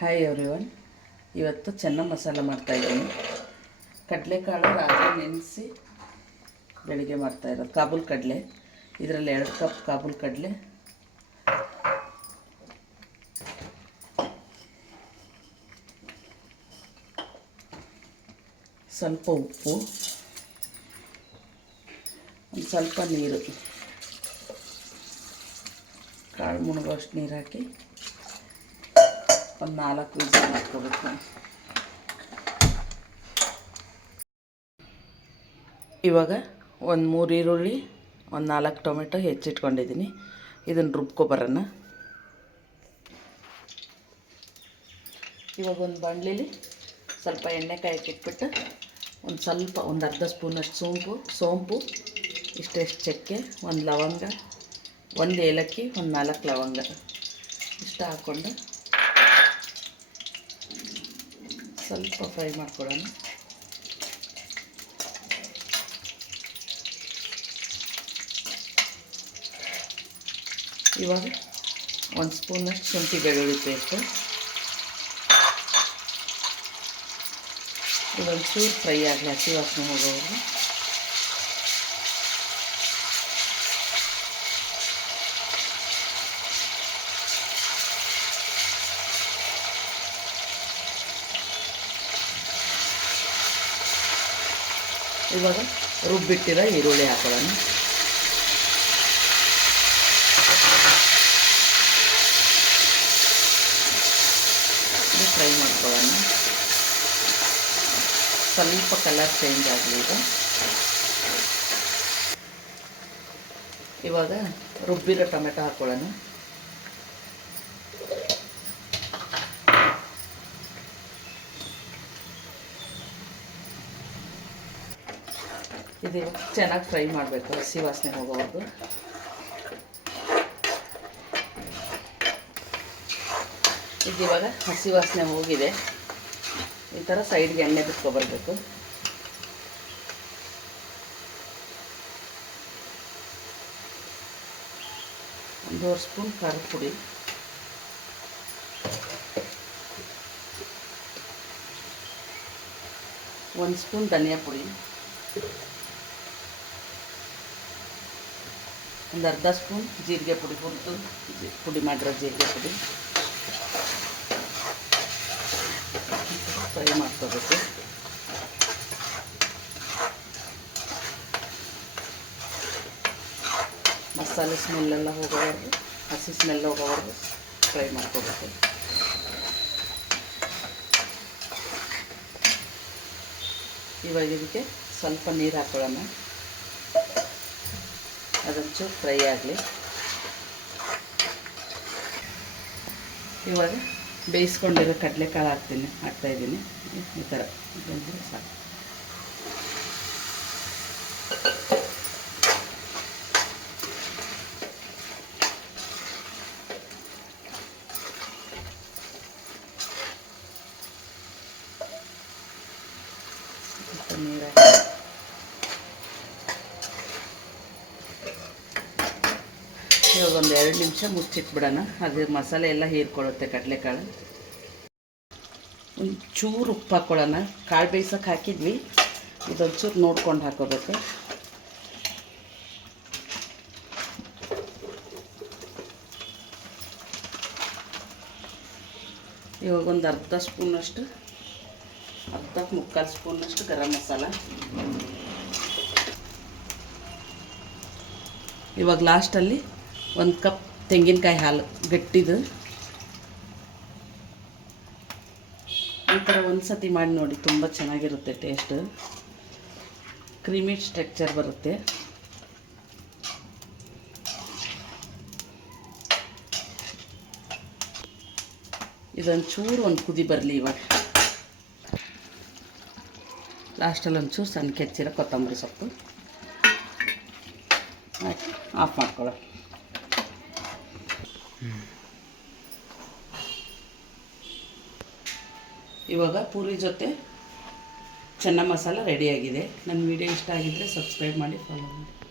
Hi everyone. ಇವತ್ತು ಚೆನ್ನ ಮಸಾಲ ಮಾಡ್ತಾಯಿದ್ದೀನಿ. ಕಡಲೆಕಾಳು ರಾತ್ರಿ ನೆನೆಸಿ ಬೆಳಿಗ್ಗೆ ಮಾಡ್ತಾಯಿರೋದು. ಕಾಬೂಲ್ ಕಡಲೆ, ಇದರಲ್ಲಿ 2 ಕಪ್ ಕಾಬೂಲ್ ಕಡಲೆ, ಸ್ವಲ್ಪ ಉಪ್ಪು, ಒಂದು ಸ್ವಲ್ಪ ನೀರು, ಕಾಳು ಮುಳುಗೋಷ್ಟು ನೀರು ಹಾಕಿ ಒಂದು 4 ವಿಸಿಲ್ ಹಾಕ್ಕೋಬೇಕು. ಇವಾಗ ಒಂದು 3 ಈರುಳ್ಳಿ, ಒಂದು 4 ಟೊಮೆಟೊ ಹೆಚ್ಚಿಟ್ಕೊಂಡಿದ್ದೀನಿ. ಇದನ್ನು ರುಬ್ಕೊಬರೋಣ. ಇವಾಗ ಒಂದು ಬಾಣಲಿಲಿ ಸ್ವಲ್ಪ ಎಣ್ಣೆ ಕಾಯಕ್ಕಿಟ್ಬಿಟ್ಟು ಒಂದು ಅರ್ಧ ಸ್ಪೂನಷ್ಟು ಸೋಂಪು, ಇಷ್ಟೆಷ್ಟು ಚಕ್ಕೆ, ಒಂದು ಲವಂಗ, ಒಂದು ಏಲಕ್ಕಿ, ಒಂದು 4 ಲವಂಗ ಇಷ್ಟ ಹಾಕ್ಕೊಂಡು ಸ್ವಲ್ಪ ಫ್ರೈ ಮಾಡ್ಕೊಳ್ಳೋಣ. ಇವಾಗ 1 ಸ್ಪೂನಷ್ಟು ಶುಂಠಿ ಬೆಳ್ಳುಳ್ಳಿ ಪೇಸ್ಟು, ಇದೊಂದು ಚೂರು ಫ್ರೈ ಆಗಲಿ, ಹಸಿ ವಾಸನೆ ಹೋಗೋವರೆಗೂ. ಇವಾಗ ರುಬ್ಬಿಟ್ಟಿರೋ ಈರುಳ್ಳಿ ಹಾಕೊಳ್ಳೋಣ. ಫ್ರೈ ಮಾಡ್ಕೊಳ್ಳೋಣ. ಸ್ವಲ್ಪ ಕಲರ್ ಚೇಂಜ್ ಆಗಲಿ. ಇವಾಗ ರುಬ್ಬಿರೋ ಟೊಮೆಟೊ ಹಾಕೊಳ್ಳೋಣ. ಇದು ಚೆನ್ನಾಗಿ ಫ್ರೈ ಮಾಡಬೇಕು, ಹಸಿ ವಾಸನೆ ಹೋಗೋವರೆಗೂ. ಇದು ಇವಾಗ ಹಸಿ ವಾಸನೆ ಹೋಗಿದೆ. ಈ ಥರ ಸೈಡ್ಗೆ ಎಣ್ಣೆ ಬಿಟ್ಕೊಬರ್ಬೇಕು. ಒಂದು 1 ಸ್ಪೂನ್ ಖಾರದ ಪುಡಿ, ಒಂದು ಸ್ಪೂನ್ ಧನಿಯಾ ಪುಡಿ, ಒಂದು ಅರ್ಧ ಸ್ಪೂನ್ ಜೀರಿಗೆ ಪುಡಿ, ಪುಡಿ ಮಾಡಿರೋ ಜೀರಿಗೆ ಪುಡಿ ಫ್ರೈ ಮಾಡ್ಕೋಬೇಕು. ಮಸಾಲೆ ಸ್ಮೆಲ್ಲೆಲ್ಲ ಹೋಗೋವರೆಗೂ, ಹಸಿ ಸ್ಮೆಲ್ ಹೋಗೋವರೆಗೂ ಫ್ರೈ ಮಾಡ್ಕೋಬೇಕು. ಇವಾಗ ಇದಕ್ಕೆ ಸ್ವಲ್ಪ ನೀರು ಹಾಕೊಳ್ಳೋಣ. ಅದೊಂಚೂರು ಫ್ರೈ ಆಗಲಿ. ಇವಾಗ ಬೇಯಿಸ್ಕೊಂಡಿರೋ ಕಡಲೆಕಾಳು ಹಾಕ್ತಾಯಿದ್ದೀನಿ. ಈ ಥರ ಬಂದರೆ ಸಾಕು. ನೀರು ಹಾಕಿ ಇವಾಗ ಒಂದು 2 ನಿಮಿಷ ಮುಚ್ಚಿಟ್ಬಿಡೋಣ. ಅದು ಮಸಾಲೆ ಎಲ್ಲ ಹೀರ್ಕೊಳ್ಳುತ್ತೆ ಕಡಲೆಕಾಳು. ಒಂಚೂರು ಉಪ್ಪು ಹಾಕ್ಕೊಳ್ಳೋಣ. ಕಾಳು ಬೇಯಿಸೋಕೆ ಹಾಕಿದ್ವಿ, ಇದೊಂಚೂರು ನೋಡ್ಕೊಂಡು ಹಾಕೋಬೇಕು. ಇವಾಗ ಒಂದು ಅರ್ಧ ಸ್ಪೂನಷ್ಟು, ಅರ್ಧಕ್ಕೆ 3/4 ಸ್ಪೂನಷ್ಟು ಗರಂ ಮಸಾಲ. ಇವಾಗ ಲಾಸ್ಟಲ್ಲಿ 1 ಕಪ್ ತೆಂಗಿನಕಾಯಿ ಹಾಲು ಗಟ್ಟಿದು. ಈ ಥರ ಒಂದು ಸತಿ ಮಾಡಿ ನೋಡಿ, ತುಂಬ ಚೆನ್ನಾಗಿರುತ್ತೆ ಟೇಸ್ಟ್. ಕ್ರೀಮಿ ಸ್ಟ್ರಕ್ಚರ್ ಬರುತ್ತೆ. ಇದೊಂಚೂರು ಒಂದು ಕುದಿ ಬರಲಿ. ಇವಾಗ ಲಾಸ್ಟಲ್ಲಿ ಒಂಚೂರು ಸಣ್ಣ ಕೆಚ್ಚಿರೋ ಕೊತ್ತಂಬರಿ ಸೊಪ್ಪು ಹಾಕಿ ಆಫ್ ಮಾಡ್ಕೊಳ್ಳೋ. ಇವಾಗ ಪೂರಿ ಜೊತೆ ಚೆನ್ನ ಮಸಾಲ ರೆಡಿಯಾಗಿದೆ. ನನ್ನ ವಿಡಿಯೋ ಇಷ್ಟ ಆಗಿದ್ದರೆ ಸಬ್ಸ್ಕ್ರೈಬ್ ಮಾಡಿ, ಫಾಲೋ ಮಾಡಿ.